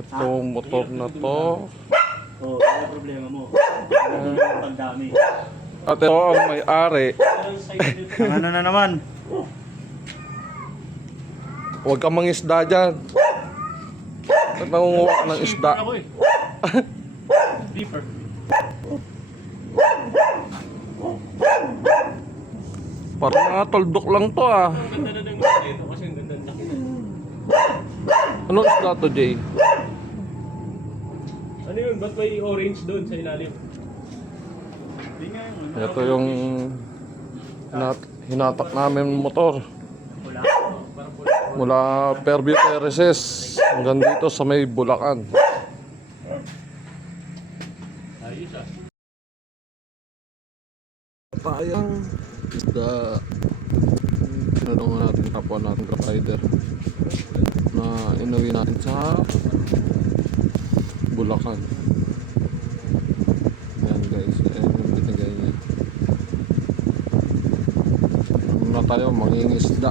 Itong motor na to. Oo, ano problema mo? Pagdami. At ito ang may-ari. Ang ano na naman? Huwag kang mangisda dyan. Ba't nangunguha ng isda? Beeper. Parang mga toldok lang to ah. Ang ganda na ng mga dito kasi ang ganda ng laki na. Ano isda to, Jay? Ano yun? Ba't may orange doon sa ilalim? Hindi nga yun. Ito yung hinatak namin motor. Wala. Parang pula. Mula Fairview Terraces hanggang dito sa may Bulacan. Ayos ah. Tayang isda. Tinanong natin kapwa natin rider na inuwi natin sa Bulacan. Yan guys, ayan yung binigay niya. Ano na tayo, mangingisda.